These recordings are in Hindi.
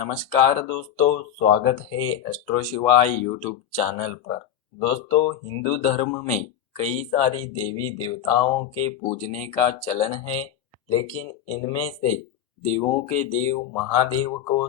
नमस्कार दोस्तों, स्वागत है एस्ट्रो शिवाय यूट्यूब चैनल पर। दोस्तों, हिंदू धर्म में कई सारी देवी देवताओं के पूजने का चलन है, लेकिन इनमें से देवों के देव महादेव को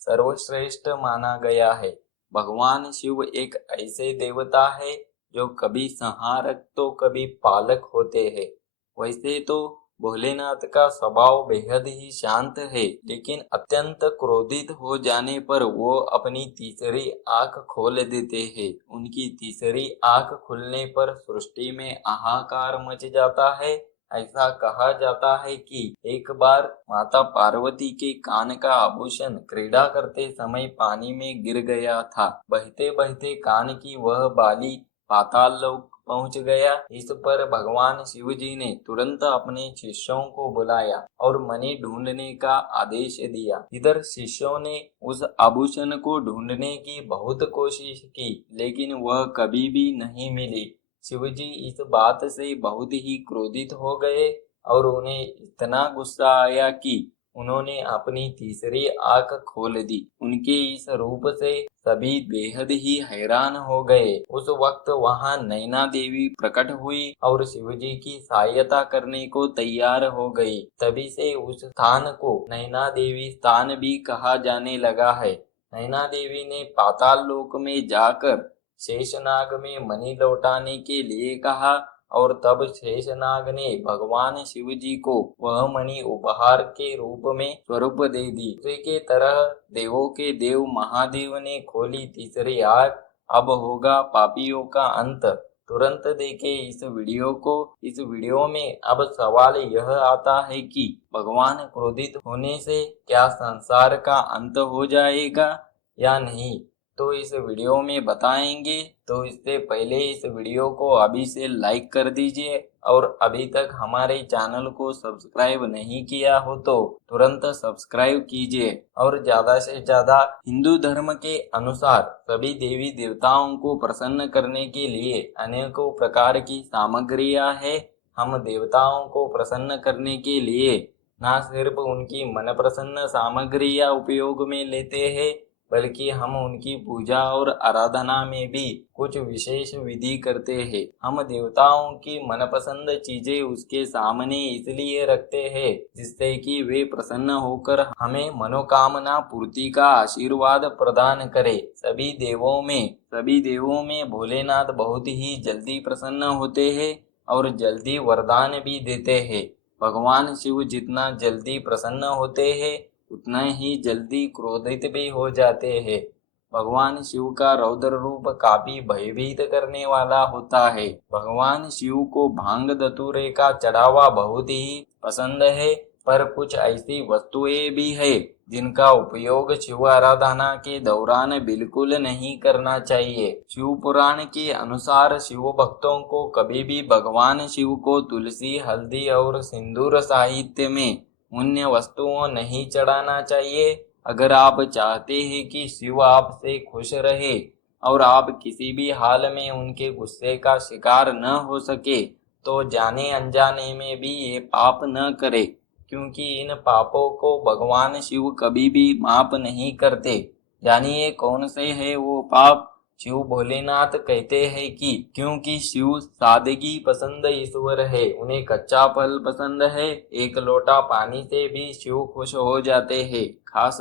सर्वश्रेष्ठ माना गया है। भगवान शिव एक ऐसे देवता है जो कभी संहारक तो कभी पालक होते हैं। वैसे तो भोलेनाथ का स्वभाव बेहद ही शांत है, लेकिन अत्यंत क्रोधित हो जाने पर वो अपनी तीसरी आंख खोल देते हैं। उनकी तीसरी आंख खुलने पर सृष्टि में हाहाकार मच जाता है। ऐसा कहा जाता है कि एक बार माता पार्वती के कान का आभूषण क्रीड़ा करते समय पानी में गिर गया था। बहते बहते कान की वह बाली पाताल लोक पहुंच गया। इस पर भगवान शिव जी ने तुरंत अपने शिष्यों को बुलाया और मणि ढूंढने का आदेश दिया। इधर शिष्यों ने उस आभूषण को ढूंढने की बहुत कोशिश की, लेकिन वह कभी भी नहीं मिली। शिव जी इस बात से बहुत ही क्रोधित हो गए और उन्हें इतना गुस्सा आया कि उन्होंने अपनी तीसरी आंख खोल दी। उनके इस रूप से सभी बेहद ही हैरान हो गए। उस वक्त वहां नैना देवी प्रकट हुई और शिव जी की सहायता करने को तैयार हो गई। तभी से उस स्थान को नैना देवी स्थान भी कहा जाने लगा है। नैना देवी ने पाताल लोक में जाकर शेषनाग में मणि लौटाने के लिए कहा और तब शेषनाग ने भगवान शिव जी को वह मणि उपहार के रूप में स्वरूप दे दी। उसी के तरह देवों के देव महादेव ने खोली तीसरी आंख। अब होगा पापियों का अंत। तुरंत देखे इस वीडियो में। अब सवाल यह आता है कि भगवान क्रोधित होने से क्या संसार का अंत हो जाएगा या नहीं, तो इस वीडियो में बताएंगे। तो इससे पहले इस वीडियो को अभी से लाइक कर दीजिए और अभी तक हमारे चैनल को सब्सक्राइब नहीं किया हो तो तुरंत सब्सक्राइब कीजिए। और ज्यादा से ज्यादा हिंदू धर्म के अनुसार सभी देवी देवताओं को प्रसन्न करने के लिए अनेकों प्रकार की सामग्रियां है। हम देवताओं को प्रसन्न करने के लिए न सिर्फ उनकी मन प्रसन्न सामग्रियां उपयोग में लेते हैं, बल्कि हम उनकी पूजा और आराधना में भी कुछ विशेष विधि करते हैं। हम देवताओं की मनपसंद चीजें उसके सामने इसलिए रखते हैं जिससे कि वे प्रसन्न होकर हमें मनोकामना पूर्ति का आशीर्वाद प्रदान करे। सभी देवों में भोलेनाथ बहुत ही जल्दी प्रसन्न होते हैं और जल्दी वरदान भी देते हैं। भगवान शिव जितना जल्दी प्रसन्न होते हैं उतना ही जल्दी क्रोधित भी हो जाते हैं। भगवान शिव का रौद्र रूप काफी भयभीत करने वाला होता है। भगवान शिव को भांग धतूरे का चढ़ावा बहुत ही पसंद है, पर कुछ ऐसी वस्तुएं भी है जिनका उपयोग शिव आराधना के दौरान बिल्कुल नहीं करना चाहिए। शिव पुराण के अनुसार शिव भक्तों को कभी भी भगवान शिव को तुलसी, हल्दी और सिंदूर साहित्य में पुण्य वस्तुओं नहीं चढ़ाना चाहिए। अगर आप चाहते हैं कि शिव आपसे खुश रहे और आप किसी भी हाल में उनके गुस्से का शिकार न हो सके, तो जाने अनजाने में भी ये पाप न करें, क्योंकि इन पापों को भगवान शिव कभी भी माफ नहीं करते। जानिए कौन से है वो पाप। शिव भोलेनाथ कहते हैं कि क्योंकि शिव सादगी पसंद ईश्वर है, उन्हें कच्चा फल पसंद है, एक लोटा पानी से भी शिव खुश हो जाते हैं। खास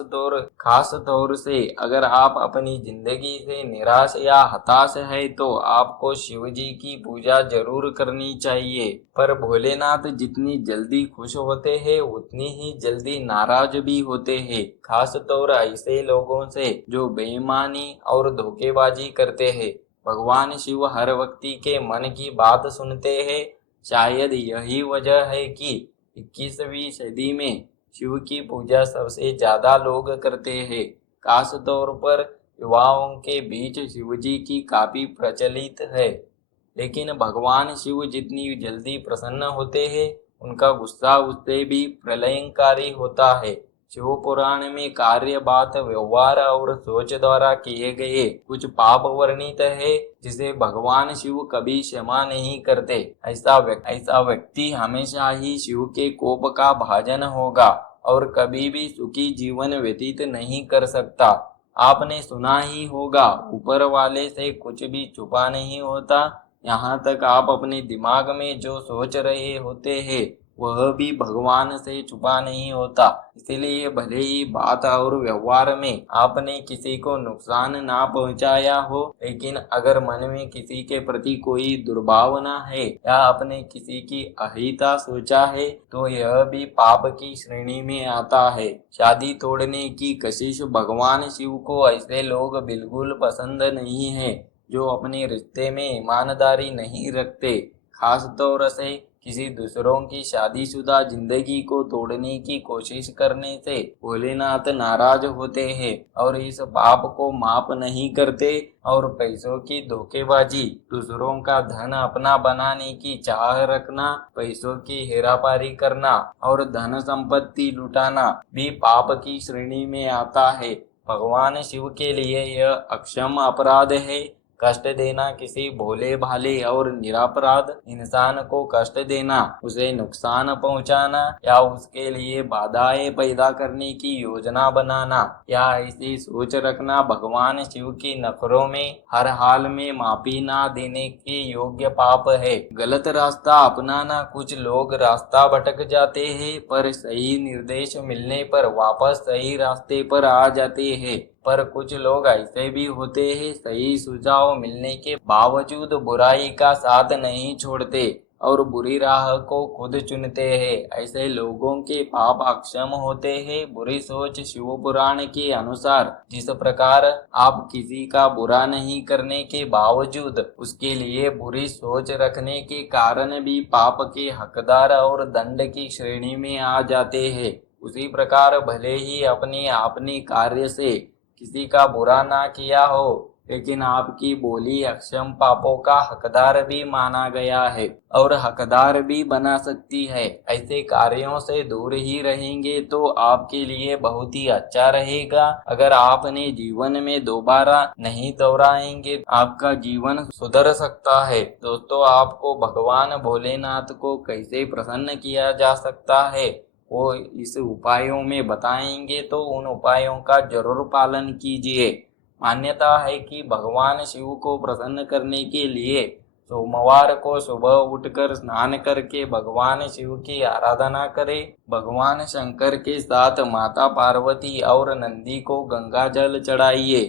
तौर से अगर आप अपनी जिंदगी से निराश या हताश है तो आपको शिव जी की पूजा जरूर करनी चाहिए। पर भोलेनाथ जितनी जल्दी खुश होते हैं उतनी ही जल्दी नाराज भी होते हैं, खास तौर ऐसे लोगों से जो बेईमानी और धोखेबाजी करते हैं। भगवान शिव हर व्यक्ति के मन की बात सुनते हैं। शायद यही वजह है कि 21वीं सदी में शिव की पूजा सबसे ज्यादा लोग करते हैं। खास तौर पर युवाओं के बीच शिव जी की काफी प्रचलित है। लेकिन भगवान शिव जितनी जल्दी प्रसन्न होते हैं उनका गुस्सा उससे भी प्रलयंकारी होता है। शिव पुराण में कार्य, बात, व्यवहार और सोच द्वारा किए गए कुछ पाप वर्णित है जिसे भगवान शिव कभी क्षमा नहीं करते। ऐसा व्यक्ति हमेशा ही शिव के कोप का भाजन होगा और कभी भी सुखी जीवन व्यतीत नहीं कर सकता। आपने सुना ही होगा, ऊपर वाले से कुछ भी छुपा नहीं होता। यहाँ तक आप अपने दिमाग में जो सोच रहे होते हैं वह भी भगवान से छुपा नहीं होता। इसलिए भले ही बात और व्यवहार में आपने किसी को नुकसान ना पहुंचाया हो, लेकिन अगर मन में किसी के प्रति कोई दुर्भावना है या आपने किसी की अहिता सोचा है तो यह भी पाप की श्रेणी में आता है। शादी तोड़ने की कशिश भगवान शिव को ऐसे लोग बिल्कुल पसंद नहीं है जो अपने रिश्ते में ईमानदारी नहीं रखते। खास तौर से किसी दूसरों की शादीशुदा जिंदगी को तोड़ने की कोशिश करने से भोलेनाथ नाराज होते हैं और इस पाप को माफ नहीं करते। और पैसों की धोखेबाजी, दूसरों का धन अपना बनाने की चाह रखना, पैसों की हेराफेरी करना और धन संपत्ति लुटाना भी पाप की श्रेणी में आता है। भगवान शिव के लिए यह अक्षम अपराध है। कष्ट देना, किसी भोले भाले और निरपराध इंसान को कष्ट देना, उसे नुकसान पहुंचाना या उसके लिए बाधाएं पैदा करने की योजना बनाना या ऐसी सोच रखना भगवान शिव की नखरों में हर हाल में माफी ना देने के योग्य पाप है। गलत रास्ता अपनाना, कुछ लोग रास्ता भटक जाते हैं पर सही निर्देश मिलने पर वापस सही रास्ते पर आ जाते हैं। पर कुछ लोग ऐसे भी होते हैं, सही सुझाव मिलने के बावजूद बुराई का साथ नहीं छोड़ते और बुरी राह को खुद चुनते हैं। ऐसे लोगों के पाप अक्षम होते हैं। बुरी सोच, शिव पुराण के अनुसार जिस प्रकार आप किसी का बुरा नहीं करने के बावजूद उसके लिए बुरी सोच रखने के कारण भी पाप के हकदार और दंड की श्रेणी में आ जाते हैं, उसी प्रकार भले ही अपने कार्य से किसी का बुरा ना किया हो, लेकिन आपकी बोली अक्षम पापों का हकदार भी माना गया है और हकदार भी बना सकती है। ऐसे कार्यों से दूर ही रहेंगे तो आपके लिए बहुत ही अच्छा रहेगा। अगर आपने जीवन में दोबारा नहीं दोहराएंगे, आपका जीवन सुधर सकता है। दोस्तों, आपको भगवान भोलेनाथ को कैसे प्रसन्न किया जा सकता है वो इस उपायों में बताएंगे, तो उन उपायों का जरूर पालन कीजिए। मान्यता है कि भगवान शिव को प्रसन्न करने के लिए सोमवार को सुबह उठकर स्नान करके भगवान शिव की आराधना करें। भगवान शंकर के साथ माता पार्वती और नंदी को गंगा जल चढ़ाइए।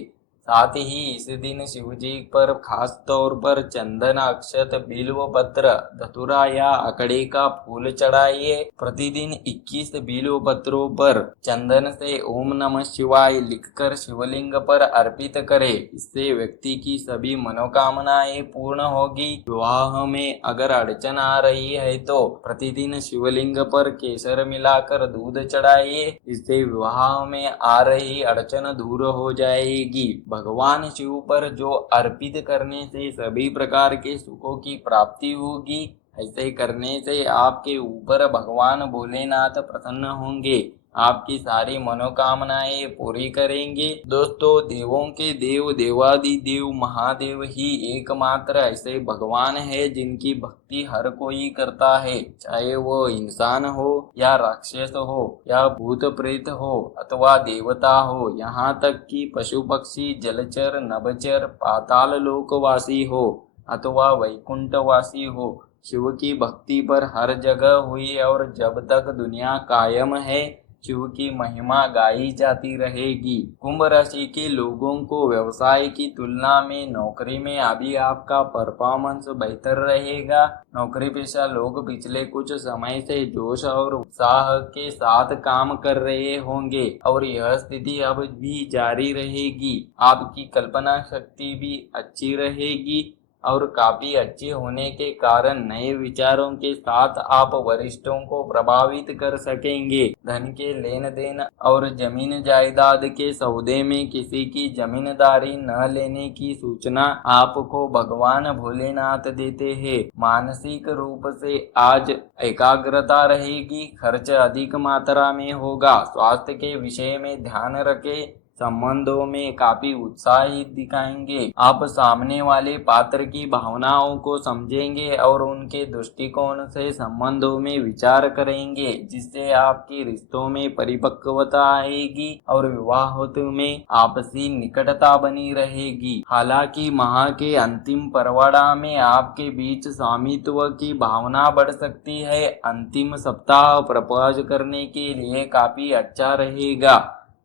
साथ ही इस दिन शिव जी पर खास तौर पर चंदन, अक्षत, बिल्व पत्र, धतूरा या अकड़े का फूल चढ़ाइए। प्रतिदिन 21 बिल्व पत्रों पर चंदन से ओम नमः शिवाय लिखकर शिवलिंग पर अर्पित करें। इससे व्यक्ति की सभी मनोकामनाएं पूर्ण होगी। विवाह में अगर अड़चन आ रही है तो प्रतिदिन शिवलिंग पर केसर मिलाकर दूध चढ़ाइए। इससे विवाह में आ रही अड़चन दूर हो जाएगी। भगवान शिव पर जो अर्पित करने से सभी प्रकार के सुखों की प्राप्ति होगी। ऐसे करने से आपके ऊपर भगवान भोलेनाथ प्रसन्न होंगे, आपकी सारी मनोकामनाएं पूरी करेंगे। दोस्तों, देवों के देव देवादिदेव महादेव ही एकमात्र ऐसे भगवान है जिनकी भक्ति हर कोई करता है, चाहे वो इंसान हो या राक्षस हो या भूत प्रेत हो अथवा देवता हो, यहाँ तक कि पशु पक्षी, जलचर, नभचर, पाताल लोकवासी हो अथवा वैकुंठवासी हो, शिव की भक्ति पर हर जगह हुई और जब तक दुनिया कायम है शिव की महिमा गाई जाती रहेगी। कुंभ राशि के लोगों को व्यवसाय की तुलना में नौकरी में अभी आपका परफॉर्मेंस बेहतर रहेगा। नौकरी पेशा लोग पिछले कुछ समय से जोश और उत्साह के साथ काम कर रहे होंगे और यह स्थिति अब भी जारी रहेगी। आपकी कल्पना शक्ति भी अच्छी रहेगी और काफी अच्छे होने के कारण नए विचारों के साथ आप वरिष्ठों को प्रभावित कर सकेंगे। धन के लेन देन और जमीन जायदाद के सौदे में किसी की जमींदारी न लेने की सूचना आपको भगवान भोलेनाथ देते हैं। मानसिक रूप से आज एकाग्रता रहेगी, खर्च अधिक मात्रा में होगा। स्वास्थ्य के विषय में ध्यान रखें, संबंधों में काफी उत्साहित दिखाएंगे। आप सामने वाले पात्र की भावनाओं को समझेंगे और उनके दृष्टिकोण से संबंधों में विचार करेंगे, जिससे आपके रिश्तों में परिपक्वता आएगी और विवाहोत्तर में आपसी निकटता बनी रहेगी। हालांकि माह के अंतिम पखवाड़ा में आपके बीच स्वामित्व की भावना बढ़ सकती है। अंतिम सप्ताह प्रपोज करने के लिए काफी अच्छा रहेगा।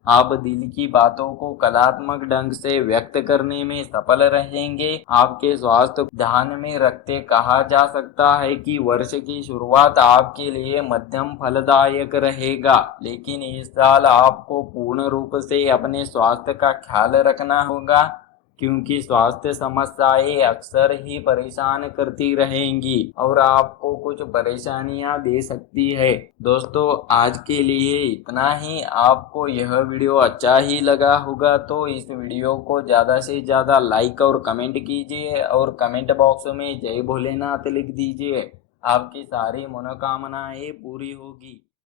आप दिल की बातों को कलात्मक ढंग से व्यक्त करने में सफल रहेंगे। आपके स्वास्थ्य को ध्यान में रखते कहा जा सकता है कि वर्ष की शुरुआत आपके लिए मध्यम फलदायक रहेगा, लेकिन इस साल आपको पूर्ण रूप से अपने स्वास्थ्य का ख्याल रखना होगा, क्योंकि स्वास्थ्य समस्याएं अक्सर ही परेशान करती रहेंगी और आपको कुछ परेशानियां दे सकती है। दोस्तों, आज के लिए इतना ही। आपको यह वीडियो अच्छा ही लगा होगा तो इस वीडियो को ज़्यादा से ज़्यादा लाइक और कमेंट कीजिए और कमेंट बॉक्स में जय भोलेनाथ लिख दीजिए। आपकी सारी मनोकामनाएं पूरी होगी।